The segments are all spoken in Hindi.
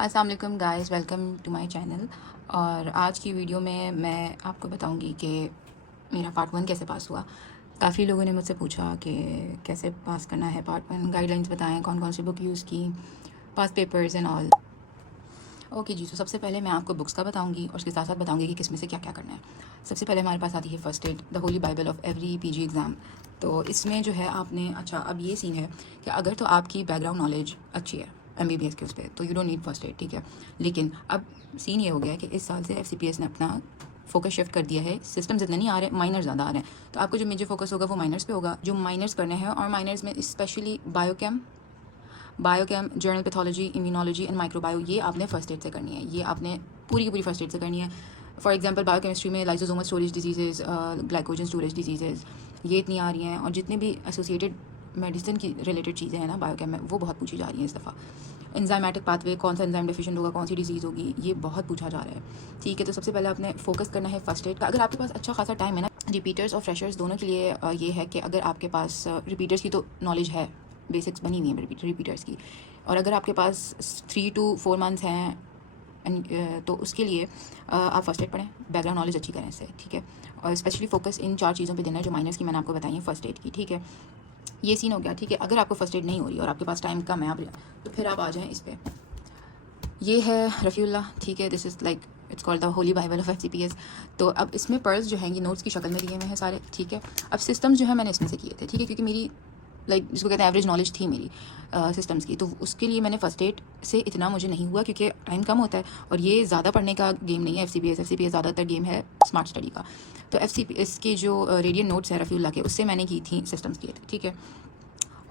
अस्सलाम वालेकुम guys, welcome to my channel. और आज की वीडियो में मैं आपको बताऊंगी कि मेरा पार्ट 1 कैसे पास हुआ। काफ़ी लोगों ने मुझसे पूछा कि कैसे पास करना है पार्ट 1, गाइडलाइंस बताएं, कौन कौन सी बुक यूज़ की, पास पेपर्स एंड ऑल। ओके जी, तो सबसे पहले मैं आपको बुक्स का बताऊंगी और उसके साथ साथ बताऊंगी कि किस में से क्या क्या करना है। सबसे पहले हमारे पास आती है first aid, the Holi Bible of every PG exam. तो इसमें जो है आपने अब ये सीन है कि अगर तो आपकी बैकग्राउंड नॉलेज अच्छी है एमबीबीएस के उस पर, तो you don't need first aid, ठीक है। लेकिन अब सीन ये हो गया है कि इस साल से एफसीपीएस ने अपना फोकस शिफ्ट कर दिया है। सिस्टम्स इतने नहीं आ रहे, माइनर्स ज़्यादा आ रहे हैं। तो आपको जो मेजर फोकस होगा वो माइनर्स पे होगा, जो माइनर्स करने हैं। और माइनर्स में specially biochem, journal pathology, immunology and microbio, ये आपने फर्स्ट एड से करनी है। ये आपने पूरी की पूरी फर्स्ट एड से करनी है। फॉर एग्जांपल बायोकेमिस्ट्री में lysosomal storage diseases, glycogen storage diseases, ये इतनी आ रही हैं। और जितने भी एसोसिएटेड मेडिसिन की रिलेटेड चीज़ें हैं ना बायोकेम में, वो बहुत पूछी जा रही हैं इस दफ़ा। एंजाइमेटिक पाथवे, कौन सा एंजाइम डेफिशिएंट होगा, कौन सी डिजीज़ होगी, ये बहुत पूछा जा रहा है, ठीक है। तो सबसे पहले आपने फोकस करना है फर्स्ट एड का। अगर आपके पास अच्छा खासा टाइम है ना, रिपीटर्स और फ्रेशर्स दोनों के लिए ये है कि अगर आपके पास रिपीटर्स की तो नॉलेज है, बेसिक्स बनी हुई है रिपीटर्स की, और अगर आपके पास 3 to 4 मंथ्स हैं तो उसके लिए आप फर्स्ट एड पढ़ें, बैकग्राउंड नॉलेज अच्छी करें इससे, ठीक है। और स्पेशली फोकस इन 4 चीज़ों पे देना है जो माइनर्स की मैंने आपको बताई है फर्स्ट एड की, ठीक है। ये सीन हो गया, ठीक है। अगर आपको फर्स्ट एड नहीं हो रही और आपके पास टाइम कम है, आप तो फिर आप आ जाएँ इस पर। ये है रफ़ीउल्लाह, ठीक है। This is like it's called the Holi Bible of FCPS. तो अब इसमें पर्ल्स जो हैं ये नोट्स की शक्ल में दिए हुए हैं सारे, ठीक है। अब सिस्टम्स जो है मैंने इसमें से किए थे, ठीक है, क्योंकि मेरी जिसको कहते हैं एवरेज नॉलेज थी मेरी सिस्टम्स की, तो उसके लिए मैंने फर्स्ट एड से इतना मुझे नहीं हुआ क्योंकि टाइम कम होता है और ये ज़्यादा पढ़ने का गेम नहीं है। एफसीपीएस ज़्यादातर गेम है स्मार्ट स्टडी का। तो एफसीपीएस के जो रेडियन नोट्स है रफ़ीउल्लाह के, उससे मैंने की थी सिस्टम्स किए थे, ठीक है।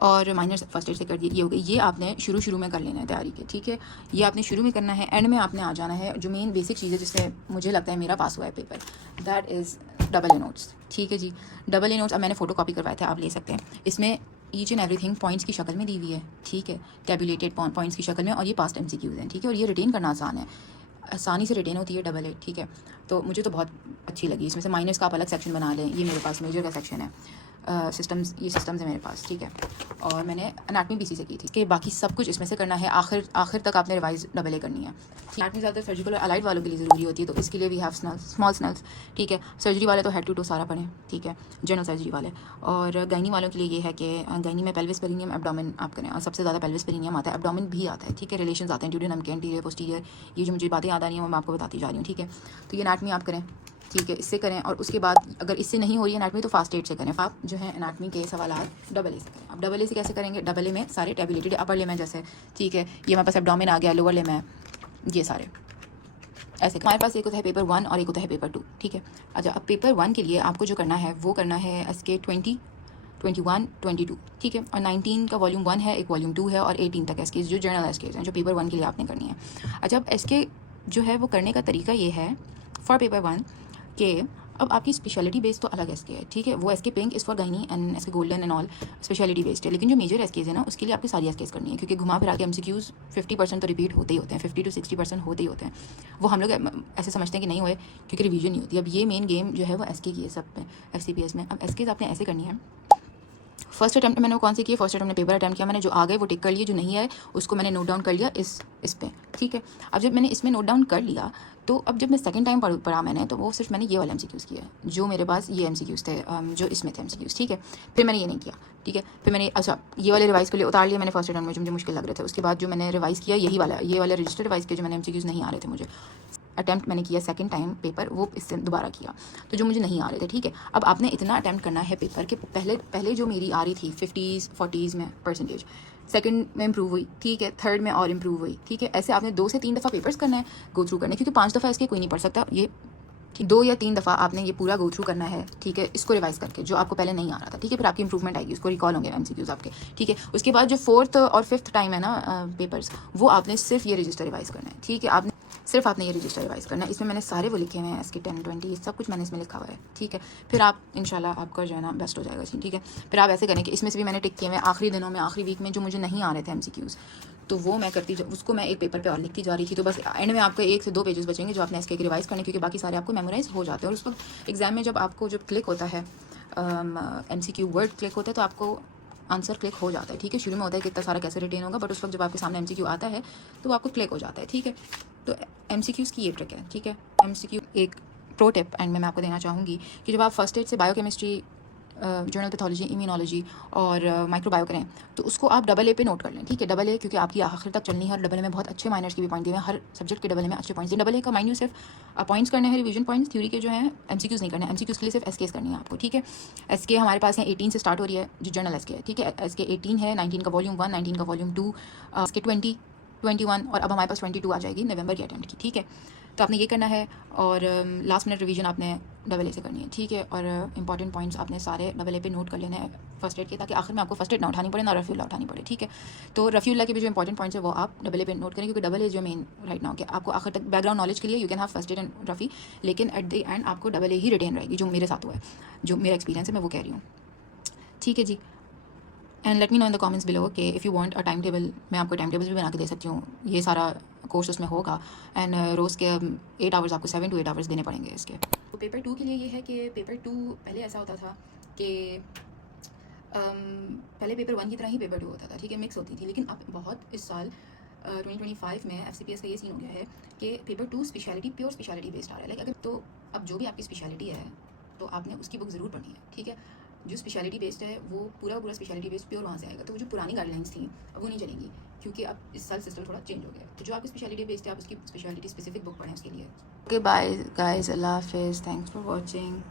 और माइनर फर्स्ट एड से कर दिए, ये हो गई। ये आपने शुरू में कर लेना है तैयारी के, ठीक है। ये आपने शुरू में करना है, एंड में आपने आ जाना है। जो मेन बेसिक चीज़ है जिससे मुझे लगता है मेरा पास हुआ है paper, that is double A notes, ठीक है जी। डबल ए नोट्स अब मैंने फ़ोटो कॉपी करवाए थे, आप ले सकते हैं। इसमें ईच एंड एवरीथिंग पॉइंट्स की शक्ल में दी हुई है, ठीक है, टेबुलेटेड पॉइंट्स की शक्ल में, और ये पास्ट एमसीक्यूज़ हैं, ठीक है। और ये रिटेन करना आसान है, आसानी से रिटेन होती है डबल ए, ठीक है। तो मुझे तो बहुत अच्छी लगी। इसमें से माइनस का आप अलग सेक्शन बना लें, ये मेरे पास मेजर का सेक्शन है। सिस्टम्स, ये सिस्टम्स है मेरे पास, ठीक है। और मैंने एनाटमी बीसी से की थी कि बाकी सब कुछ इसमें से करना है। आखिर तक आपने रिवाइज डबल ए करनी है। एनाटमी ज़्यादा सर्जिकल और अलाइड वालों के लिए ज़रूरी होती है, तो इसके लिए वी हैव स्मॉल स्नल्स, ठीक है। सर्जरी वाले तो हेड टू टो सारा पढ़ें, ठीक है, जनरल सर्जरी वाले। और गायनी वालों के लिए ये है कि गायनी में पेल्विस पेरिनियम, एब्डोमेन आप करें, और सबसे ज़्यादा पेल्विस पेरिनियम आता है, एब्डोमेन भी आता है, ठीक है। रिलेशन आते हैं ड्यूडेनम के, एंटीरियर पोस्टीरियर, ये जो मुझे बातें याद आ रही हैं वो मैं आपको बताती जा रही हूँ, ठीक है। तो ये एनाटमी आप करें, ठीक है, इससे करें। और उसके बाद अगर इससे नहीं हो रही है एनाटमी तो फास्ट एड से करें। आप जो है एनाटमी के सवाल डबल ए से करें। अब डबल ए से कैसे करेंगे? डबल ए में सारे टेबुलेटेड, अपर ले में जैसे, ठीक है, ये मेरे पास एब्डोमेन आ गया, लोअर ले में, ये सारे ऐसे। हमारे पास एक होता है पेपर 1 और एक होता है पेपर 2, ठीक है। अच्छा, अब पेपर 1 के लिए आपको जो करना है वो करना है एसके 20, 21, 22, ठीक है। और 19 का वॉल्यूम 1 है, एक वॉल्यूम 2 है, और 18 तक एसकेज जो जनरल एसकेज हैं जो पेपर 1 के लिए आपने करनी है। अच्छा, अब एसके जो है वो करने का तरीका ये है फॉर पेपर 1 कि अब आपकी स्पेशलिटी बेस्ड तो अलग एसके है, ठीक है। वो SK pink is for gynae and SK golden and all speciality based है। लेकिन जो मेजर एसकेज है ना, उसके लिए आपकी सारी एसकेज करनी है, क्योंकि घुमा फिरा के एमसीक्यूज़ 50% तो रिपीट होते ही होते हैं, 50 to 60% होते ही होते हैं। वो हम लोग ऐसे समझते हैं कि नहीं हुए क्योंकि रिवीजन नहीं होती। अब ये मेन गेम जो है वो एसके की है सब पे, एफसीपीएस में। अब एसकेज आपने ऐसे करनी है। फर्स्ट अटैम्प्ट मैंने वो कौन से किए? फर्स्ट अटैम्प्ट में पेपर अटैम्प्ट किया मैंने, जो आ गए वो टिक कर लिए, जो नहीं आए उसको मैंने नोट डाउन कर लिया इस पे, ठीक है। अब जब मैंने इसमें नोट डाउन कर लिया, तो अब जब मैं सेकंड टाइम पढ़ा मैंने, तो वो सिर्फ मैंने ये वाले एमसीक्यूज़ किया जो मेरे पास ये एमसीक्यूज़ थे, जो इसमें थे एमसीक्यूज़, ठीक है। फिर मैंने ये नहीं किया, ठीक है। फिर मैंने अच्छा ये वाले रिवाइज़ के लिए उतार लिया मैंने फर्स्ट अटैम्प्ट में, जो मुझे मुश्किल लग रहे थे। उसके बाद जो मैंने रिवाइज़ किया ये वाला रजिस्टर रिवाइज़ किया, जो मैंने एमसीक्यूज़ नहीं आ रहे थे मुझे। अटैम्प्ट मैंने किया सेकंड टाइम पेपर, वो इससे दोबारा किया, तो जो मुझे नहीं आ रहे थे, ठीक है। अब आपने इतना अटैम्प्ट करना है पेपर के पहले जो मेरी आ रही थी 50s 40s में परसेंटेज, सेकंड में इंप्रूव हुई, ठीक है, थर्ड में और इंप्रूव हुई, ठीक है। ऐसे आपने 2 से 3 दफ़ा पेपर्स करना है, गो थ्रू करना है, क्योंकि 5 दफ़ा इसके कोई नहीं पढ़ सकता। ये 2 या 3 दफ़ा आपने ये पूरा गो थ्रू करना है, ठीक है, इसको रिवाइज़ करके जो आपको पहले नहीं आ रहा था, ठीक है। फिर आपकी इंप्रूवमेंट आएगी, उसको रिकॉल होंगे एमसीक्यूज़ आपके, ठीक है। उसके बाद जो 4th और 5th टाइम है ना पेपर्स, वो आपने सिर्फ ये रजिस्टर रिवाइज़ करना है, ठीक है। आपने ये रजिस्टर रिवाइज़ करना है। इसमें मैंने सारे वो लिखे हुए हैं, एसके 10, 20 सब कुछ मैंने इसमें लिखा हुआ है, ठीक है। फिर आप इंशाल्लाह आपका जो है ना बेस्ट हो जाएगा, ठीक है। फिर आप ऐसे करें कि इसमें से भी मैंने टिक किए हुए आखिरी दिनों में, आखिरी वीक में जो मुझे नहीं आ रहे थे एमसीक्यूज़, तो वो मैं उसको मैं एक पेपर पे और लिखती जा रही थी। तो बस एंड में आपको 1 से 2 पेजेस बचेंगे जो आपने एसके के रिवाइज़ करने, क्योंकि बाकी सारे आपको मेमोराइज हो जाते हैं। और उस वक्त एग्जाम में जब आपको जब क्लिक होता है एमसीक्यू वर्ड क्लिक होता है, तो आपको आंसर क्लिक हो जाता है, ठीक है। शुरू में होता है कि इतना सारा कैसे रिटेन होगा, बट उस वक्त जब आपके सामने एमसीक्यू आता है तो वो आपको क्लिक हो जाता है, ठीक है। तो एमसीक्यूज़ की ये ट्रिक है, ठीक है। एमसीक्यू एक प्रो टिप एंड में आपको देना चाहूँगी कि जब आप फर्स्ट एड से बायोकेमिस्ट्री, जनरल पैथोलॉजी, इम्यूनोलॉजी और माइक्रोबायो करें तो उसको आप डबल ए पे नोट कर लें, ठीक है। डबल ए क्योंकि आपकी आखिर तक चलनी है और डबल ए में बहुत अच्छे माइनर्स के भी पॉइंट दिए हैं, हर सब्जेक्ट के डबल ए में अच्छे पॉइंट्स दिए। डबल ए का माइंड यू सिर्फ पॉइंट्स करने हैं, रिवीजन पॉइंट्स, थ्योरी के जो हैं एमसीक्यूज़ नहीं करने हैं। एमसीक्यूज़ के लिए सिर्फ एसकेस करनी है आपको, ठीक है। एसके हमारे पास है 18 से स्टार्ट हो रही है जो जनरल एसके है, ठीक है। एसके 18 है, 19 का वॉल्यूम 1, 19 का वॉल्यूम 2, एसके 20, 21 और अब हमारे पास 22 आ जाएगी नवंबर के अटेम्प्ट की, ठीक है। तो आपने ये करना है और लास्ट मिनट रिवीजन आपने डबल ए से करनी है, ठीक है। और इंपॉर्टेंट पॉइंट्स आपने सारे डबल ए पे नोट कर लेने हैं फर्स्ट एड के, ताकि आखिर में आपको फर्स्ट एड ना उठानी पड़े ना रफ्यूला उठानी पड़े, ठीक है। तो रफ्यूला के भी जो इंपॉर्टेंट पॉइंट्स है वो आप डबल ए पे नोट करें, क्योंकि डबल ए जो मेन राइट नाउ कि आपको आखिर तक बैकग्राउंड नॉलेज के लिए you can have first aid and Rafi, लेकिन एट द एंड आपको डबल ए ही रिटेन रहेगी, जो मेरे साथ हुआ है, जो मेरा एक्सपीरियंस है मैं वो कह रही हूँ, ठीक है जी। And let me know in the comments below कि if you want a time table, मैं आपको टाइम टेबल भी बना के दे सकती हूँ, ये सारा कोर्स उसमें होगा। एंड रोज़ के 8 आवर्स आपको 7 to 8 आवर्स देने पड़ेंगे इसके। तो पेपर 2 के लिए ये है कि पेपर 2 पहले ऐसा होता था कि पहले पेपर 1 की तरह ही पेपर 2 होता था, ठीक है, मिक्स होती थी। लेकिन अब बहुत इस साल 2025 में FCPS का ये सीन हो गया है कि paper 2 speciality, pure speciality based आ रहा है। लाइक अगर तो अब जो भी आपकी स्पेशलिटी है तो आपने उसकी बुक ज़रूर पढ़नी है, ठीक है। जो स्पेशलिटी बेस्ड है वो पूरा स्पेशलिटी बेस्ड प्योर वहाँ से आएगा, तो वो जो पुरानी गाइडलाइंस थी अब वो नहीं चलेंगी, क्योंकि अब इस साल सिस्टम थोड़ा चेंज हो गया है। तो जो आपकी स्पेशलिटी बेस्ड है आप उसकी स्पेशलिटी स्पेसिफिक बुक पढ़ें उसके लिए। ओके बाय गाइस, अल्लाह हाफिज़, थैंक्स फॉर वॉचिंग।